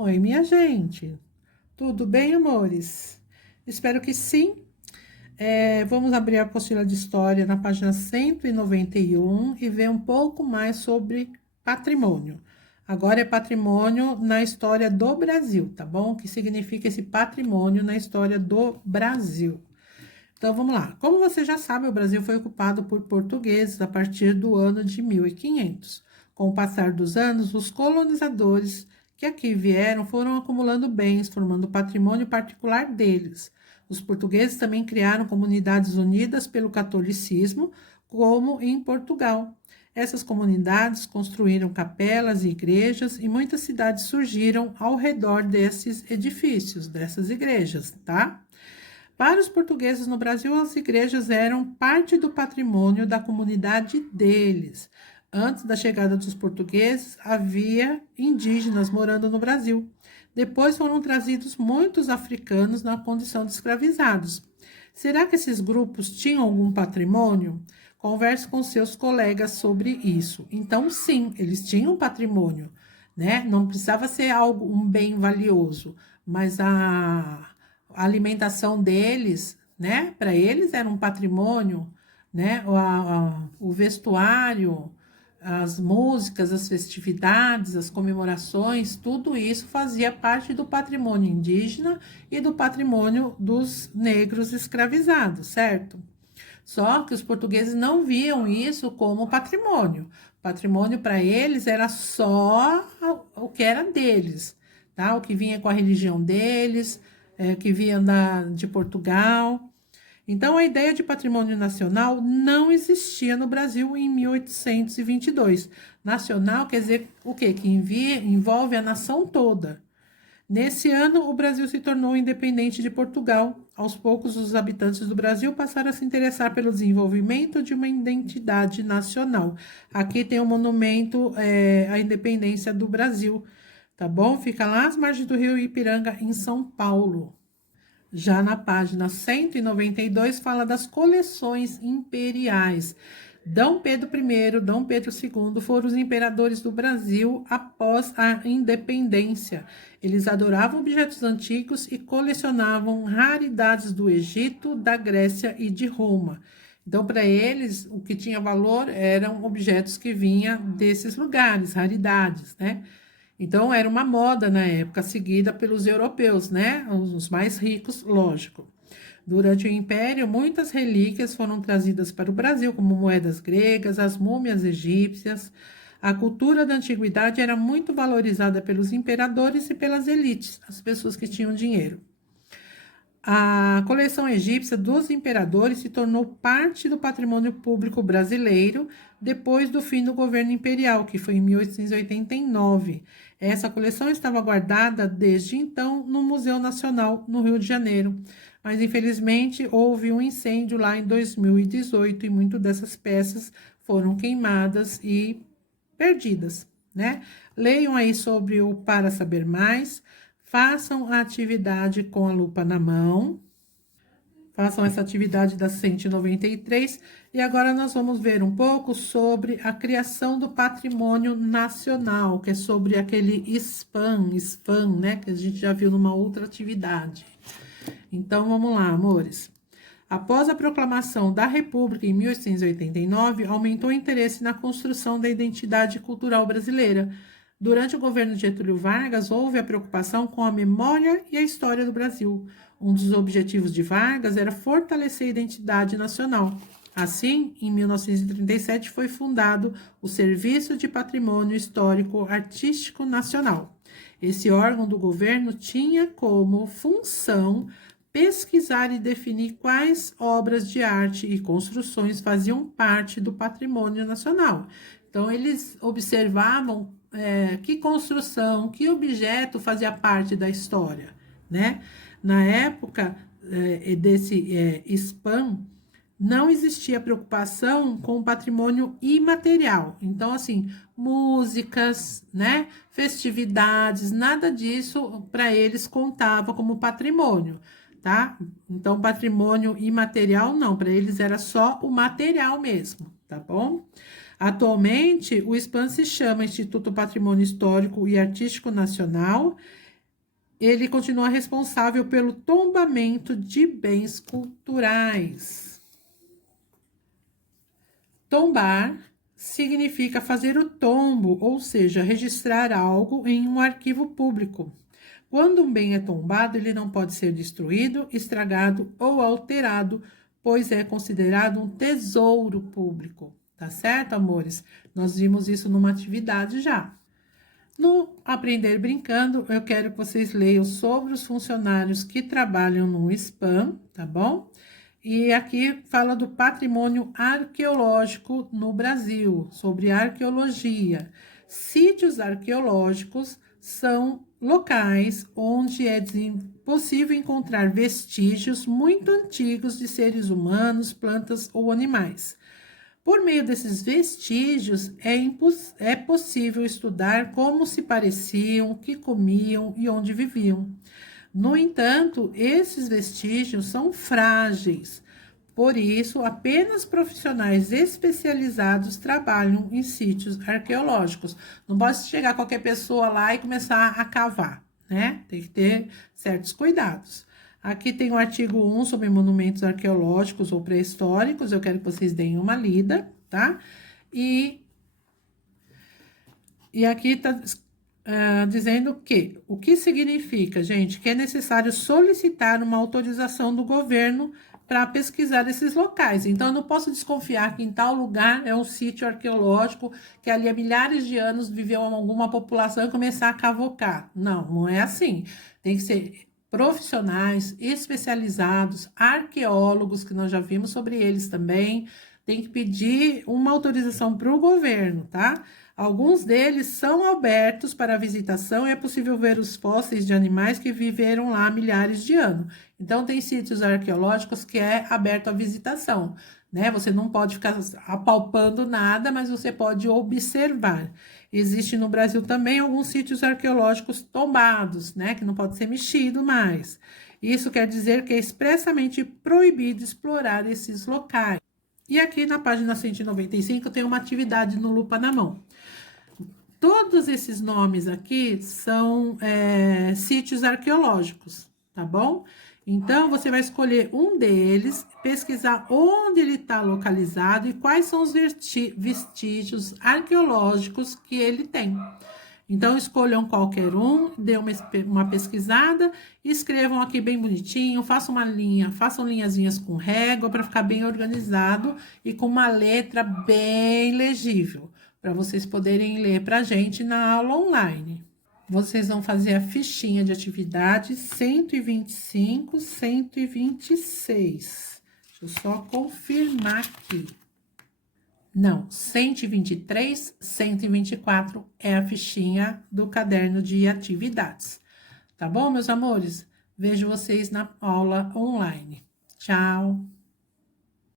Oi, minha gente. Tudo bem, amores? Espero que sim. Vamos abrir a apostila de história na página 191 e ver um pouco mais sobre patrimônio. Agora é patrimônio na história do Brasil, tá bom? O que significa esse patrimônio na história do Brasil? Então vamos lá. Como você já sabe, o Brasil foi ocupado por portugueses a partir do ano de 1500. Com o passar dos anos, os colonizadores que aqui vieram foram acumulando bens, formando patrimônio particular deles. Os portugueses também criaram comunidades unidas pelo catolicismo, como em Portugal. Essas comunidades construíram capelas e igrejas e muitas cidades surgiram ao redor desses edifícios, dessas igrejas, tá? Para os portugueses no Brasil, as igrejas eram parte do patrimônio da comunidade deles. Antes da chegada dos portugueses, havia indígenas morando no Brasil. Depois foram trazidos muitos africanos na condição de escravizados. Será que esses grupos tinham algum patrimônio? Converse com seus colegas sobre isso. Então, sim, eles tinham patrimônio, né? Não precisava ser algo, um bem valioso, mas a alimentação deles, né? Para eles era um patrimônio, né? O vestuário, as músicas, as festividades, as comemorações, tudo isso fazia parte do patrimônio indígena e do patrimônio dos negros escravizados, certo? Só que os portugueses não viam isso como patrimônio. Patrimônio para eles era só o que era deles, tá? O que vinha com a religião deles, que vinha de Portugal. Então, a ideia de patrimônio nacional não existia no Brasil em 1822. Nacional quer dizer o quê? Que envolve a nação toda. Nesse ano, o Brasil se tornou independente de Portugal. Aos poucos, os habitantes do Brasil passaram a se interessar pelo desenvolvimento de uma identidade nacional. Aqui tem o monumento à independência do Brasil, tá bom? Fica lá às margens do rio Ipiranga, em São Paulo. Já na página 192 fala das coleções imperiais. Dom Pedro I, Dom Pedro II foram os imperadores do Brasil após a independência. Eles adoravam objetos antigos e colecionavam raridades do Egito, da Grécia e de Roma. Então, para eles, o que tinha valor eram objetos que vinham desses lugares, raridades, né? Então, era uma moda na época, seguida pelos europeus, né? Os mais ricos, lógico. Durante o Império, muitas relíquias foram trazidas para o Brasil, como moedas gregas, as múmias egípcias. A cultura da antiguidade era muito valorizada pelos imperadores e pelas elites, as pessoas que tinham dinheiro. A coleção egípcia dos imperadores se tornou parte do patrimônio público brasileiro depois do fim do governo imperial, que foi em 1889. Essa coleção estava guardada desde então no Museu Nacional, no Rio de Janeiro. Mas, infelizmente, houve um incêndio lá em 2018 e muitas dessas peças foram queimadas e perdidas, né? Leiam aí sobre o Para Saber Mais. Façam a atividade com a lupa na mão. Façam essa atividade da 193. E agora nós vamos ver um pouco sobre a criação do patrimônio nacional, que é sobre aquele SPAM, né? Que a gente já viu numa outra atividade. Então, vamos lá, amores. Após a proclamação da República em 1889, aumentou o interesse na construção da identidade cultural brasileira. Durante o governo de Getúlio Vargas, houve a preocupação com a memória e a história do Brasil. Um dos objetivos de Vargas era fortalecer a identidade nacional. Assim, em 1937, foi fundado o Serviço de Patrimônio Histórico Artístico Nacional. Esse órgão do governo tinha como função pesquisar e definir quais obras de arte e construções faziam parte do patrimônio nacional. Então, eles observavam que construção, que objeto fazia parte da história, né? Na época desse SPAM, não existia preocupação com o patrimônio imaterial. Então, assim, músicas, né, festividades, nada disso para eles contava como patrimônio, tá? Então, patrimônio imaterial não, para eles era só o material mesmo, tá bom? Atualmente, o SPAN se chama Instituto Patrimônio Histórico e Artístico Nacional. ele continua responsável pelo tombamento de bens culturais. Tombar significa fazer o tombo, ou seja, registrar algo em um arquivo público. Quando um bem é tombado, ele não pode ser destruído, estragado ou alterado, pois é considerado um tesouro público. Tá certo, amores? Nós vimos isso numa atividade já. No Aprender Brincando, eu quero que vocês leiam sobre os funcionários que trabalham no SPAM, tá bom? E aqui fala do patrimônio arqueológico no Brasil, sobre arqueologia. Sítios arqueológicos são locais onde é possível encontrar vestígios muito antigos de seres humanos, plantas ou animais. Por meio desses vestígios, é possível estudar como se pareciam, o que comiam e onde viviam. No entanto, esses vestígios são frágeis, por isso, apenas profissionais especializados trabalham em sítios arqueológicos. Não pode chegar qualquer pessoa lá e começar a cavar, né? Tem que ter certos cuidados. Aqui tem o artigo 1 sobre monumentos arqueológicos ou pré-históricos. Eu quero que vocês deem uma lida, tá? E aqui está dizendo que o que significa, gente, que é necessário solicitar uma autorização do governo para pesquisar esses locais. Então, eu não posso desconfiar que em tal lugar é um sítio arqueológico, que ali há milhares de anos viveu alguma população e começar a cavocar. Não, não é assim. Tem que ser profissionais especializados, arqueólogos, que nós já vimos sobre eles também. Tem que pedir uma autorização para o governo, tá? Alguns deles são abertos para visitação e é possível ver os fósseis de animais que viveram lá há milhares de anos. Então, tem sítios arqueológicos que é aberto à visitação, né? Você não pode ficar apalpando nada, mas você pode observar. Existe no Brasil também alguns sítios arqueológicos tombados, né? Que não pode ser mexido mais. Isso quer dizer que é expressamente proibido explorar esses locais. E aqui na página 195 tem uma atividade no Lupa na Mão. Todos esses nomes aqui são sítios arqueológicos, tá bom? Então, você vai escolher um deles, pesquisar onde ele está localizado e quais são os vestígios arqueológicos que ele tem. Então, escolham qualquer um, dê uma pesquisada, escrevam aqui bem bonitinho, façam uma linha, façam linhazinhas com régua para ficar bem organizado e com uma letra bem legível, para vocês poderem ler para a gente na aula online. Vocês vão fazer a fichinha de atividade 125, 126. Deixa eu só confirmar aqui. Não, 123, 124 é a fichinha do caderno de atividades. Tá bom, meus amores? Vejo vocês na aula online. Tchau!